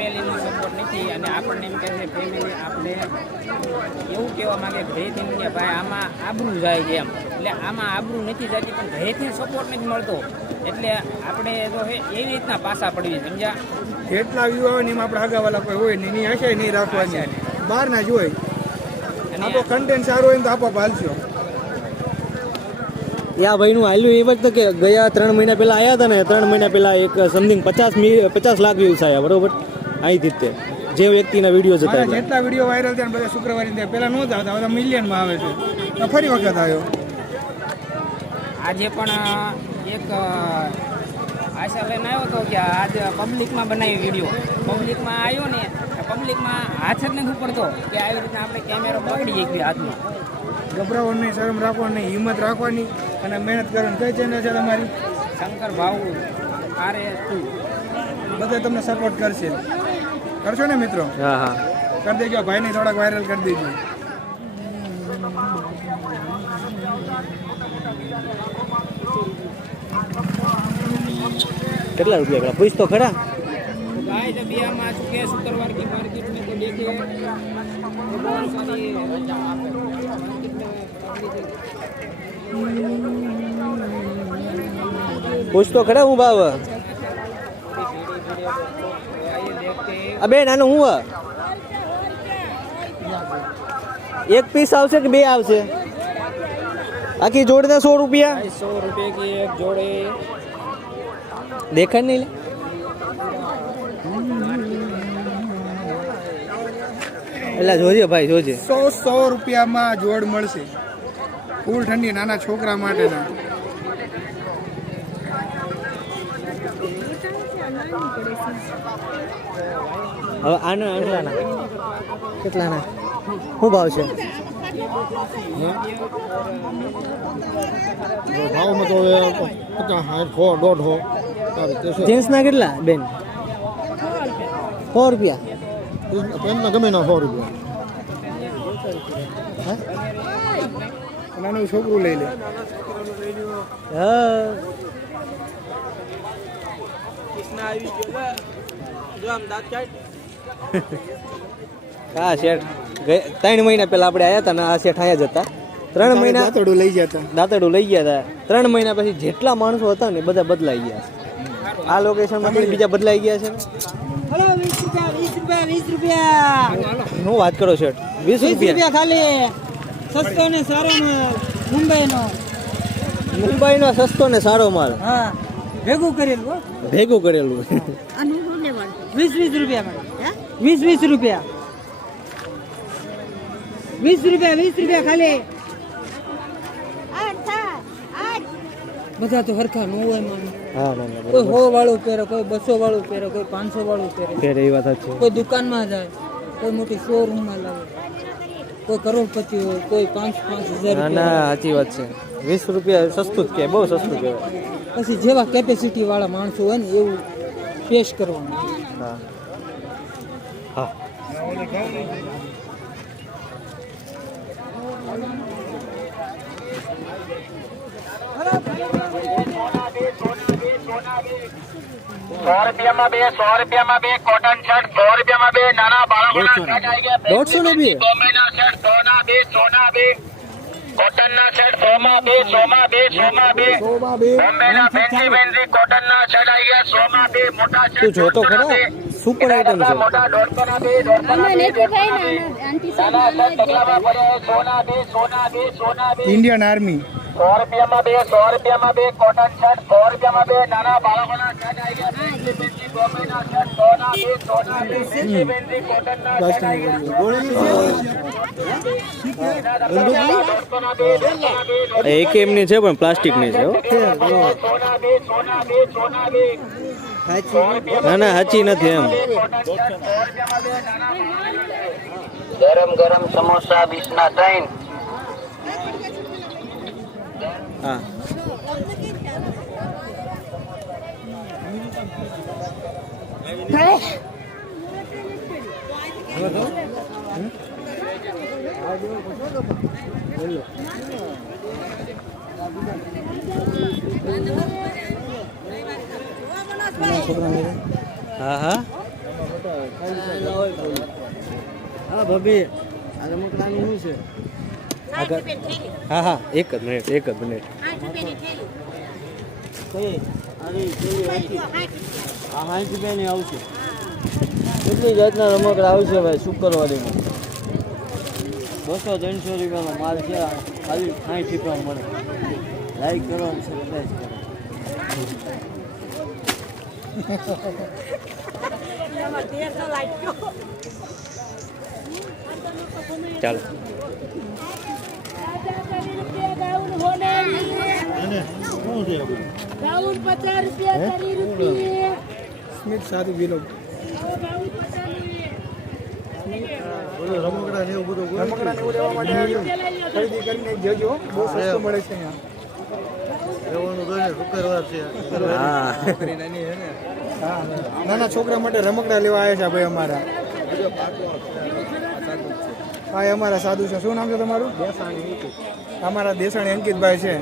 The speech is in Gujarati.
ફેમિલીનો સપોર્ટ નથી અને આપણને એમ કહે છે ફેમિલી આપણે એવું કહેવા માગે ઘરેથી કે ભાઈ આમાં આબરૂ જાય છે એમ એટલે આમાં આબરૂ નથી જતી પણ ઘરેથી સપોર્ટ નથી મળતો એટલે આપણે તો એવી રીતના પાછા પડવી સમજ્યા જેટલા વ્યૂ આવે ને એમાં આપણે આગળવાળા કોઈ હોય ને એની આશા નહીં રાખવાની બહારના જ હોય આપણો કન્ટેન્ટ સારું હોય ને તો આપો હાલશો યા ભાઈનું હાલ્યું એ વખતે કે ગયા 3 મહિના પહેલાં આવ્યા હતા ને 3 મહિના પહેલાં એક સમથિંગ 50 લાખ વ્યૂઝ આવ્યા બરોબર અહીંથી જ તે જે વ્યક્તિના વિડીયો હતા જેટલા વિડીયો વાયરલ થયા બધા શુક્રવારે પહેલાં નહોતા આવતા બધા મિલિયનમાં આવે છે ફરી વખત આવ્યો આજે પણ એક આશા લઈને આવ્યો હતો કે આજે પબ્લિકમાં બનાવી વિડીયો પબ્લિકમાં આવ્યો ને પબ્લિકમાં હાથ જ નથી પડતો કે આવી રીતના આપણે કેમેરો પકડી જઈએ હાથમાં ગભરાવાની નહીં શરમ રાખવાની નહીં હિંમત રાખવાની અને મહેનત કરવાની કઈ ચેનલ છે તમારી શંકર ભાવ આરે તું બધા તમને સપોર્ટ કરશે કરશો ને મિત્રો હા હા કરી દેજો ભાઈને થોડાક વાયરલ કરી દેજો કેટલા રૂપિયા પૂછ તો ખરા भाई जब ये हम आ चुके हैं शुक्रवार की मार्केट में तो देखिए बहुत सारी પૂછ તો ખરા હું ભાવ અબે નાનું હું એક પીસ આવશે કે બે આવશે આખી જોડે 100 રૂપિયા 100 रुपये की एक जोड़े દેખાય નહીં એટલે જોજે ભાઈ જોજે 100 રૂપિયામાં જોડ મળશે ફૂલ ઠંડી નાના છોકરા માટેના હવે આના કેટલાના શું ભાવ છે ભાવમાં તો 50 60 150 જેન્ટ્સના કેટલા બેન 100 રૂપિયા પેનના ગમે ના 100 રૂપિયા નાનું છોકરું લઈ લે હા હા શેઠ 3 મહિના પહેલા આપણે આવ્યા હતા ને આ શેઠ અહીંયા જ હતા 3 મહિના દાંતડું લઈ જતા દાંતડું લઈ ગયા હતા 3 મહિના પછી જેટલા માણસો હતા ને બધા બદલાઈ ગયા છે આ લોકેશનમાં બીજા બદલાઈ ગયા છે ને 20 રૂપિયા હું વાત કરો શેઠ 20 રૂપિયા ખાલી સસ્તો ને સારો માલ મુંબઈનો સસ્તો ને સારો માલ હા ભેગું કરેલું ભેગું કરેલું 20 રૂપિયા 20 રૂપિયા 20 રૂપિયા ખાલી બધા તો હરખા ન હોય માનું હા ના કોઈ 100 વાળું પહેરે કોઈ 200 વાળું પહેરે કોઈ 500 વાળું પહેરે એ વાત છે કોઈ દુકાનમાં જાય કોઈ મોટી શોરૂમમાં લાવે કોઈ કરોડપતિ હોય કોઈ 5,000 ના ના સાચી વાત છે 20 રૂપિયા સસ્તું જ કે બહુ સસ્તું કહેવાય પછી જેવા કેપેસિટી વાળા માણસો હોય ને એવું પેશ કરવાનું હા હા ₹100 ₹100 કોટન શર્ટ ₹100 નાના બાળકોના શર્ટ આવી ગયા 150 ને બે બોમ્બેના શર્ટ સોના બે કોટનના શર્ટ 100 માં 2 બોમ્બેના ફેન્સી કોટનના શર્ટ આવી ગયા 100 માં 2 મોટા શર્ટ તું જોતો ખરો સુપર આઈટમ છે મોટા 150 ના 2 નાના શર્ટ ટકલામાં પડ્યા સોના બે ઇન્ડિયન આર્મી ₹100 માં 2 કોટન શર્ટ ₹100 માં 2 નાના બાળકોના શર્ટ આવી ગયા બોમ્બેના શર્ટ સોના બે કોટનના શર્ટ આવી ગયા એક એમની છે પણ પ્લાસ્ટિકની છે હો. ના ના સાચી નથી એમ ગરમ ગરમ સમોસા 20 ના 3 હા હા હા હા ભાભી આ રમકડાનું શું છે હા હા એક જ મિનિટ કઈ અરે આ 60 રૂપિયાની આવશે કેટલી જાતના રમકડા આવશે ભાઈ શુક્રવારીમાં 200-300 રૂપિયાનો માલ છે ખાલી 60 રૂપિયા મળે લાઈક કરો અને સબસ્ક્રાઈબ કરો ચાલો સ્મિત સારું વિલોગ રમકડા ને એવું લેવા માટે ખરીદી કરીને જજો બહુ સસ્તું મળે છે અહીંયા હા નાના છોકરા માટે રમકડા લેવા આવ્યા છે ભાઈ અમારા હા એ અમારા સાધુ છે શું નામ છે તમારું અમારા દેસાણી અંકિતભાઈ છે